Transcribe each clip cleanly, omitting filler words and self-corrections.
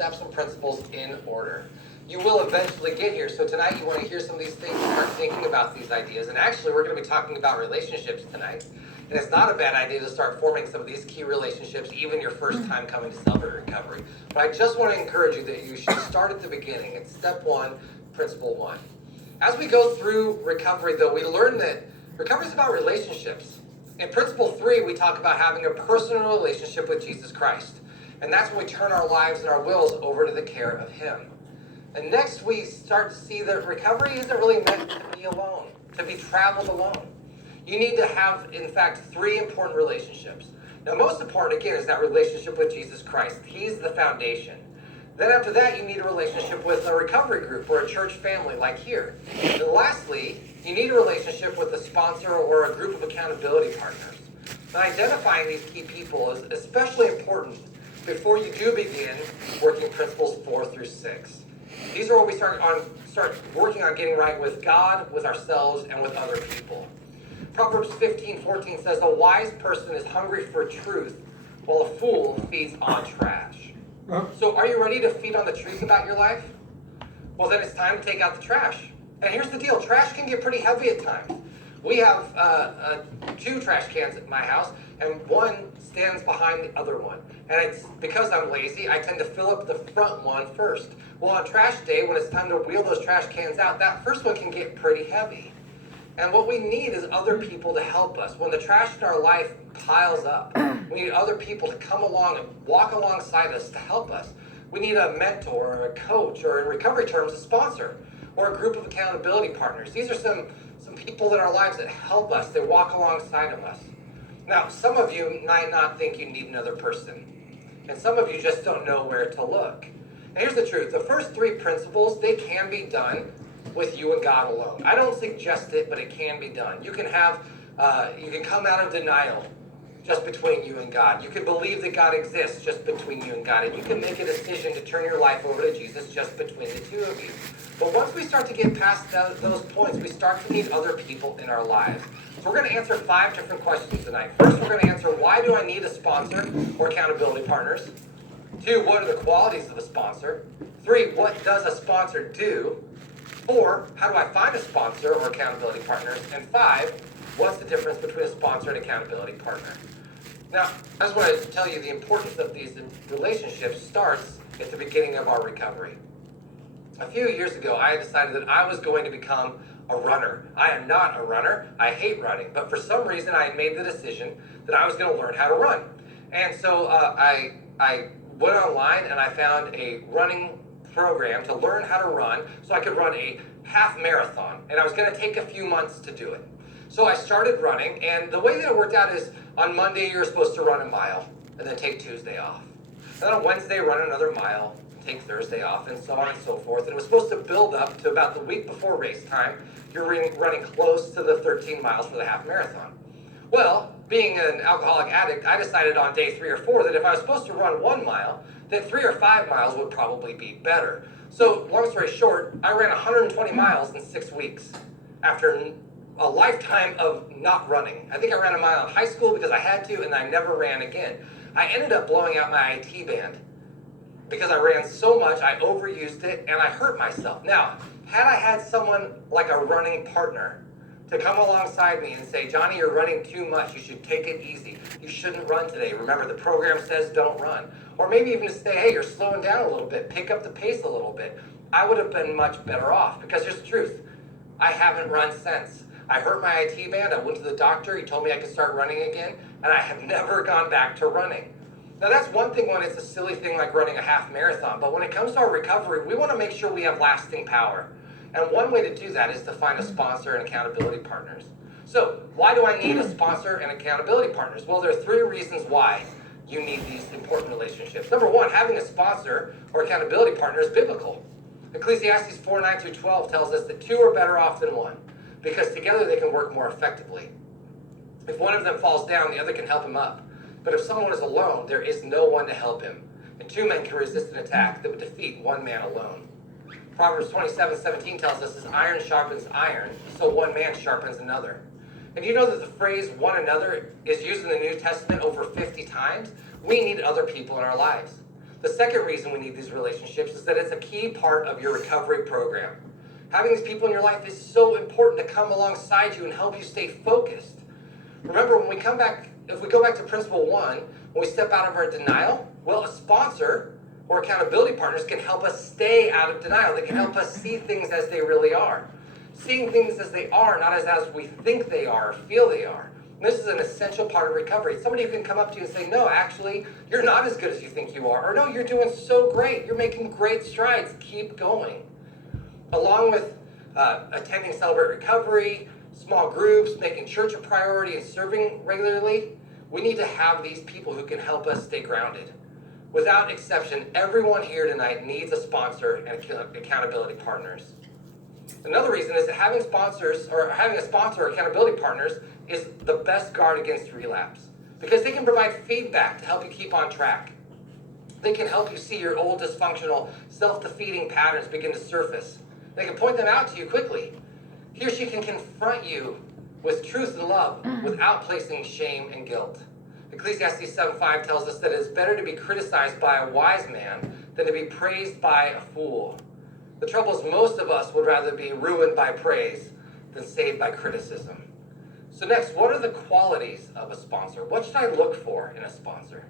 steps and principles in order. You will eventually get here. So tonight you want to hear some of these things, start thinking about these ideas. And actually we're going to be talking about relationships tonight. And it's not a bad idea to start forming some of these key relationships, even your first time coming to Celebrate Recovery. But I just want to encourage you that you should start at the beginning. It's step one, principle one. As we go through recovery, though, we learn that recovery is about relationships. In principle 3, we talk about having a personal relationship with Jesus Christ. And that's when we turn our lives and our wills over to the care of Him. And next, we start to see that recovery isn't really meant to be alone, to be traveled alone. You need to have, in fact, 3 important relationships. Now, most important, again, is that relationship with Jesus Christ. He's the foundation. Then after that, you need a relationship with a recovery group or a church family like here. And lastly, you need a relationship with a sponsor or a group of accountability partners. And identifying these key people is especially important before you do begin working principles 4 through 6. These are what we start working on getting right with God, with ourselves, and with other people. Proverbs 15:14 says, "A wise person is hungry for truth, while a fool feeds on trash." So are you ready to feed on the truth about your life? Well, then it's time to take out the trash. And here's the deal. Trash can get pretty heavy at times. We have 2 trash cans at my house, and one stands behind the other one. And it's because I'm lazy, I tend to fill up the front one first. Well, on trash day, when it's time to wheel those trash cans out, that first one can get pretty heavy. And what we need is other people to help us. When the trash in our life piles up, we need other people to come along and walk alongside us to help us. We need a mentor or a coach, or in recovery terms, a sponsor, or a group of accountability partners. These are some people in our lives that help us, they walk alongside of us. Now, some of you might not think you need another person, and some of you just don't know where to look. And here's the truth. The first 3 principles, they can be done with you and God alone. I don't suggest it, but it can be done. You can come out of denial just between you and God. You can believe that God exists just between you and God. And you can make a decision to turn your life over to Jesus just between the 2 of you. But once we start to get past those points, we start to need other people in our lives. So we're going to answer 5 different questions tonight. First, we're going to answer, why do I need a sponsor or accountability partners? 2, what are the qualities of a sponsor? 3, what does a sponsor do? 4, how do I find a sponsor or accountability partners? And 5, what's the difference between a sponsor and accountability partner? Now, I just want to tell you the importance of these relationships starts at the beginning of our recovery. A few years ago, I decided that I was going to become a runner. I am not a runner. I hate running. But for some reason, I had made the decision that I was going to learn how to run. And so I went online and I found a running program to learn how to run so I could run a half marathon. And I was going to take a few months to do it. So I started running, and the way that it worked out is on Monday you're supposed to run a mile and then take Tuesday off. And then on Wednesday run another mile, take Thursday off, and so on and so forth. And it was supposed to build up to about the week before race time. You're running close to the 13 miles for the half marathon. Well, being an alcoholic addict, I decided on day 3 or 4 that if I was supposed to run 1 mile, then 3 or 5 miles would probably be better. So, long story short, I ran 120 miles in 6 weeks after a lifetime of not running. I think I ran a mile in high school because I had to, and I never ran again. I ended up blowing out my IT band because I ran so much, I overused it, and I hurt myself. Now, had I had someone like a running partner to come alongside me and say, Johnny, you're running too much. You should take it easy. You shouldn't run today. Remember, the program says don't run. Or maybe even to say, hey, you're slowing down a little bit. Pick up the pace a little bit. I would have been much better off, because here's the truth. I haven't run since. I hurt my IT band. I went to the doctor. He told me I could start running again, and I have never gone back to running. Now, that's one thing when it's a silly thing like running a half marathon, but when it comes to our recovery, we want to make sure we have lasting power. And one way to do that is to find a sponsor and accountability partners. So, why do I need a sponsor and accountability partners? Well, there are 3 reasons why you need these important relationships. Number 1, having a sponsor or accountability partner is biblical. Ecclesiastes 4:9-12 tells us that 2 are better off than 1, because together they can work more effectively. If one of them falls down, the other can help him up. But if someone is alone, there is no one to help him. And 2 men can resist an attack that would defeat 1 man alone. Proverbs 27:17 tells us, as iron sharpens iron, so 1 man sharpens another. And you know that the phrase one another is used in the New Testament over 50 times? We need other people in our lives. The second reason we need these relationships is that it's a key part of your recovery program. Having these people in your life is so important to come alongside you and help you stay focused. Remember, if we go back to principle 1, when we step out of our denial, well, a sponsor or accountability partners can help us stay out of denial. They can help us see things as they really are. Seeing things as they are, not as we think they are or feel they are. And this is an essential part of recovery. It's somebody who can come up to you and say, no, actually, you're not as good as you think you are. Or no, you're doing so great. You're making great strides. Keep going. Along with attending Celebrate Recovery, small groups, making church a priority, and serving regularly, we need to have these people who can help us stay grounded. Without exception, everyone here tonight needs a sponsor and accountability partners. Another reason is that having a sponsor or accountability partners is the best guard against relapse, because they can provide feedback to help you keep on track. They can help you see your old dysfunctional, self-defeating patterns begin to surface. They can point them out to you quickly. He or she can confront you with truth and love without placing shame and guilt. Ecclesiastes 7:5 tells us that it is better to be criticized by a wise man than to be praised by a fool. The trouble is, most of us would rather be ruined by praise than saved by criticism. So next, what are the qualities of a sponsor? What should I look for in a sponsor?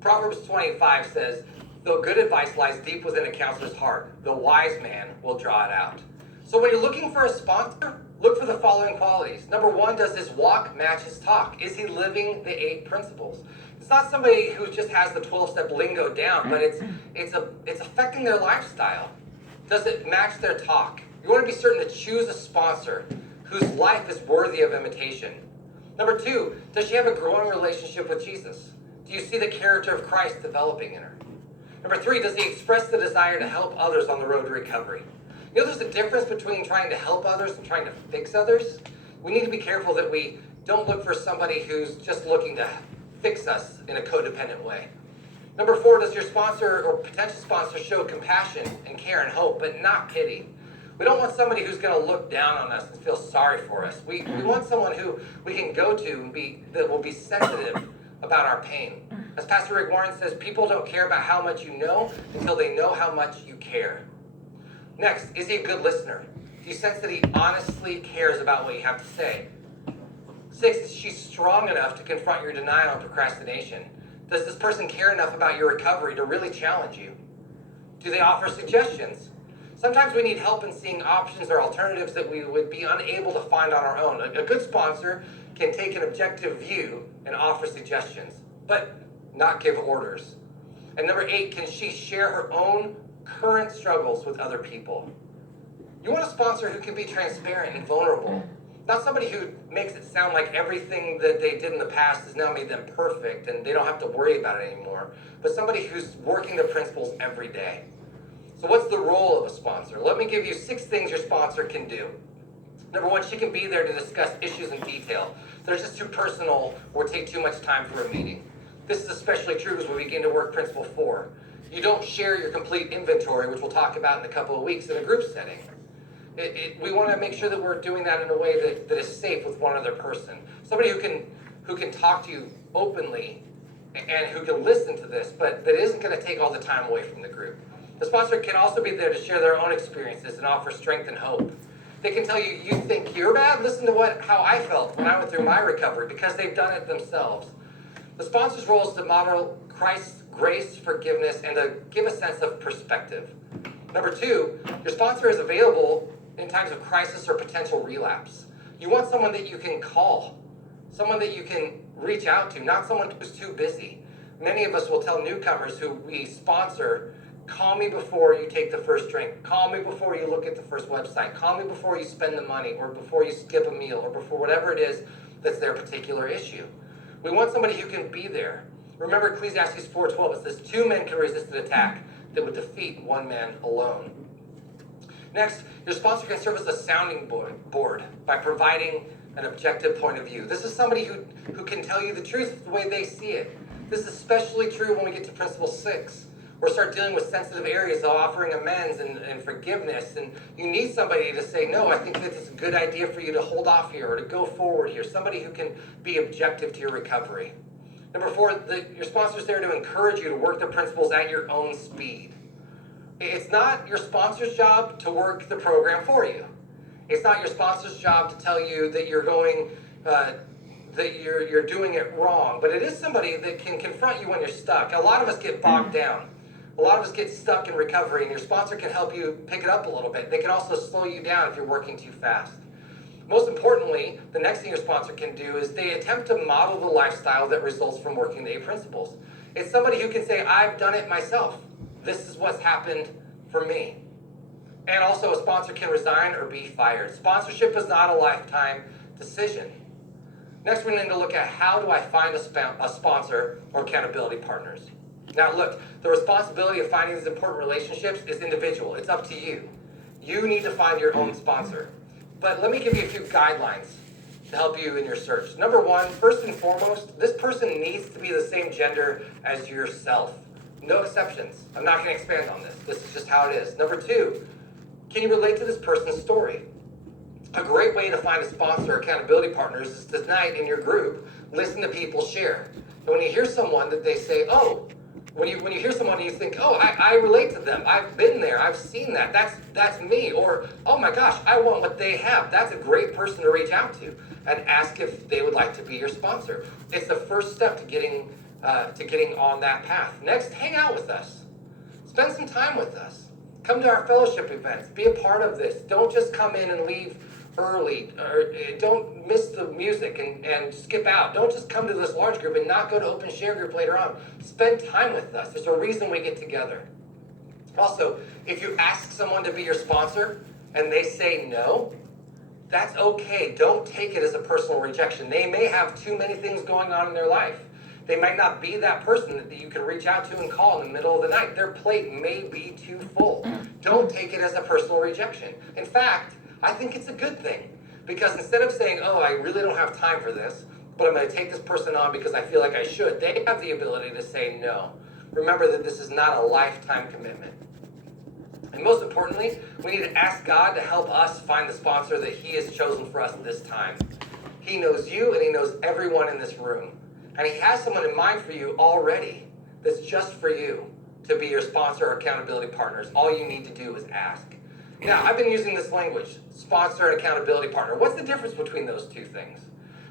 Proverbs 25 says, though good advice lies deep within a counselor's heart, the wise man will draw it out. So when you're looking for a sponsor, look for the following qualities. Number 1, does his walk match his talk? Is he living the 8 principles? It's not somebody who just has the 12-step lingo down, but it's affecting their lifestyle. Does it match their talk? You want to be certain to choose a sponsor whose life is worthy of imitation. Number 2, does she have a growing relationship with Jesus? Do you see the character of Christ developing in her? Number 3, does he express the desire to help others on the road to recovery? You know, there's a difference between trying to help others and trying to fix others. We need to be careful that we don't look for somebody who's just looking to fix us in a codependent way. Number 4, does your sponsor or potential sponsor show compassion and care and hope, but not pity? We don't want somebody who's going to look down on us and feel sorry for us. We want someone who we can go to and that will be sensitive about our pain. As Pastor Rick Warren says, people don't care about how much you know until they know how much you care. Next, is he a good listener? Do you sense that he honestly cares about what you have to say? 6, is she strong enough to confront your denial and procrastination? Does this person care enough about your recovery to really challenge you? Do they offer suggestions? Sometimes we need help in seeing options or alternatives that we would be unable to find on our own. A good sponsor can take an objective view and offer suggestions, but not give orders. And number 8, can she share her own current struggles with other people? You want a sponsor who can be transparent and vulnerable. Not somebody who makes it sound like everything that they did in the past has now made them perfect and they don't have to worry about it anymore, but somebody who's working the principles every day. So what's the role of a sponsor? Let me give you 6 things your sponsor can do. Number 1, she can be there to discuss issues in detail. They're just too personal or take too much time for a meeting. This is especially true as we begin to work principle 4. You don't share your complete inventory, which we'll talk about in a couple of weeks, in a group setting. We want to make sure that we're doing that in a way that is safe with one other person. Somebody who can talk to you openly and who can listen to this, but that isn't going to take all the time away from the group. The sponsor can also be there to share their own experiences and offer strength and hope. They can tell you, you think you're bad? Listen to how I felt when I went through my recovery, because they've done it themselves. The sponsor's role is to model Christ's grace, forgiveness, and to give a sense of perspective. Number 2, your sponsor is available in times of crisis or potential relapse. You want someone that you can call, someone that you can reach out to, not someone who's too busy. Many of us will tell newcomers who we sponsor, call me before you take the first drink. Call me before you look at the first website. Call me before you spend the money, or before you skip a meal, or before whatever it is that's their particular issue. We want somebody who can be there. Remember Ecclesiastes 4:12, it says 2 men can resist an attack that would defeat 1 man alone. Next, your sponsor can serve as a sounding board by providing an objective point of view. This is somebody who can tell you the truth the way they see it. This is especially true when we get to principle 6, or start dealing with sensitive areas of offering amends and forgiveness. And you need somebody to say, no, I think that it's a good idea for you to hold off here or to go forward here. Somebody who can be objective to your recovery. Number four, your sponsor's there to encourage you to work the principles at your own speed. It's not your sponsor's job to work the program for you. It's not your sponsor's job to tell you that you're going, that you're doing it wrong. But it is somebody that can confront you when you're stuck. A lot of us get bogged down. A lot of us get stuck in recovery, and your sponsor can help you pick it up a little bit. They can also slow you down if you're working too fast. Most importantly, the next thing your sponsor can do is they attempt to model the lifestyle that results from working the 8 principles. It's somebody who can say, I've done it myself. This is what's happened for me. And also a sponsor can resign or be fired. Sponsorship is not a lifetime decision. Next, we need to look at how do I find a sponsor or accountability partners. Now look, the responsibility of finding these important relationships is individual. It's up to you. You need to find your own sponsor. But let me give you a few guidelines to help you in your search. Number one, first and foremost, this person needs to be the same gender as yourself. No exceptions. I'm not going to expand on this. This is just how it is. Number two, can you relate to this person's story? A great way to find a sponsor or accountability partners is tonight in your group, listen to people share. And when you hear someone that they say, oh, when you hear someone and you think, oh, I relate to them. I've been there. I've seen that. That's me. Or, oh my gosh, I want what they have. That's a great person to reach out to and ask if they would like to be your sponsor. It's the first step to getting on that path. Next, hang out with us. Spend some time with us. Come to our fellowship events. Be a part of this. Don't just come in and leave early, or don't miss the music and skip out. Don't just come to this large group and not go to open share group later on. Spend time with us. There's a reason we get together. Also, if you ask someone to be your sponsor and they say no, that's okay. Don't take it as a personal rejection. They may have too many things going on in their life. They might not be that person that you can reach out to and call in the middle of the night. Their plate may be too full. Don't take it as a personal rejection. In fact, I think it's a good thing, because instead of saying, oh, I really don't have time for this, but I'm going to take this person on because I feel like I should, they have the ability to say no. Remember that this is not a lifetime commitment. And most importantly, we need to ask God to help us find the sponsor that He has chosen for us this time. He knows you and He knows everyone in this room. And He has someone in mind for you already that's just for you to be your sponsor or accountability partners. All you need to do is ask. Now, I've been using this language, sponsor and accountability partner. What's the difference between those two things?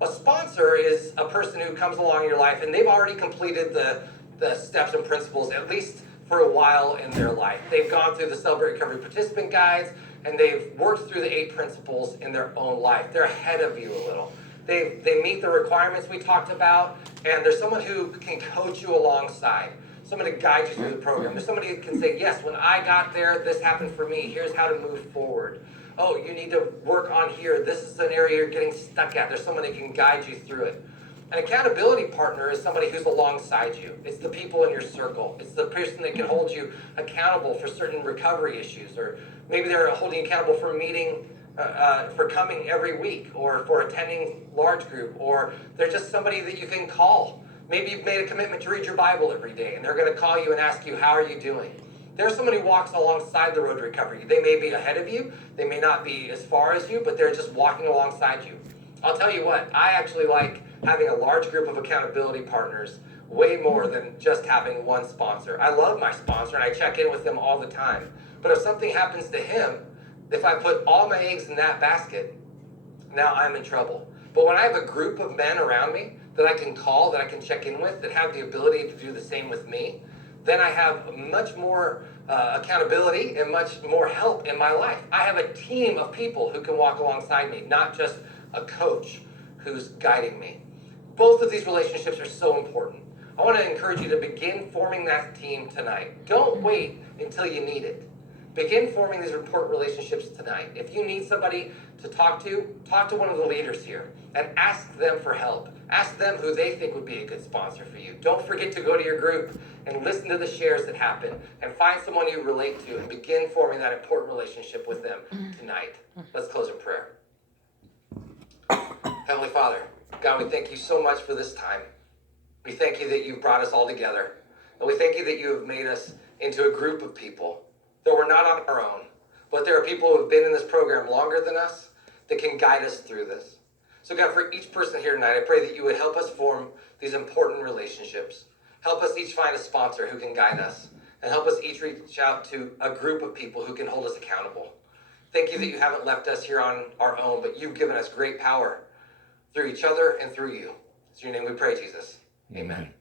A sponsor is a person who comes along in your life and they've already completed the steps and principles, at least for a while in their life. They've gone through the Celebrate Recovery Participant Guides and they've worked through the 8 principles in their own life. They're ahead of you a little. They meet the requirements we talked about, and there's someone who can coach you alongside. Somebody to guide you through the program. There's somebody who can say, yes, when I got there, this happened for me. Here's how to move forward. Oh, you need to work on here. This is an area you're getting stuck at. There's someone that can guide you through it. An accountability partner is somebody who's alongside you. It's the people in your circle. It's the person that can hold you accountable for certain recovery issues, or maybe they're holding you accountable for meeting, for coming every week, or for attending large group, or they're just somebody that you can call. Maybe you've made a commitment to read your Bible every day, and they're going to call you and ask you, how are you doing? There's someone who walks alongside the road to recovery. They may be ahead of you. They may not be as far as you, but they're just walking alongside you. I'll tell you what, I actually like having a large group of accountability partners way more than just having one sponsor. I love my sponsor, and I check in with them all the time. But if something happens to him, if I put all my eggs in that basket, now I'm in trouble. But when I have a group of men around me that I can call, that I can check in with, that have the ability to do the same with me, then I have much more accountability and much more help in my life. I have a team of people who can walk alongside me, not just a coach who's guiding me. Both of these relationships are so important. I want to encourage you to begin forming that team tonight. Don't wait until you need it. Begin forming these important relationships tonight. If you need somebody to talk to one of the leaders here and ask them for help. Ask them who they think would be a good sponsor for you. Don't forget to go to your group and listen to the shares that happen and find someone you relate to and begin forming that important relationship with them tonight. Let's close in prayer. Heavenly Father, God, we thank you so much for this time. We thank you that you've brought us all together. And we thank you that you have made us into a group of people that we're not on our own, but there are people who have been in this program longer than us that can guide us through this. So God, for each person here tonight, I pray that you would help us form these important relationships. Help us each find a sponsor who can guide us, and help us each reach out to a group of people who can hold us accountable. Thank you that you haven't left us here on our own, but you've given us great power through each other and through you. It's in your name we pray, Jesus. Amen.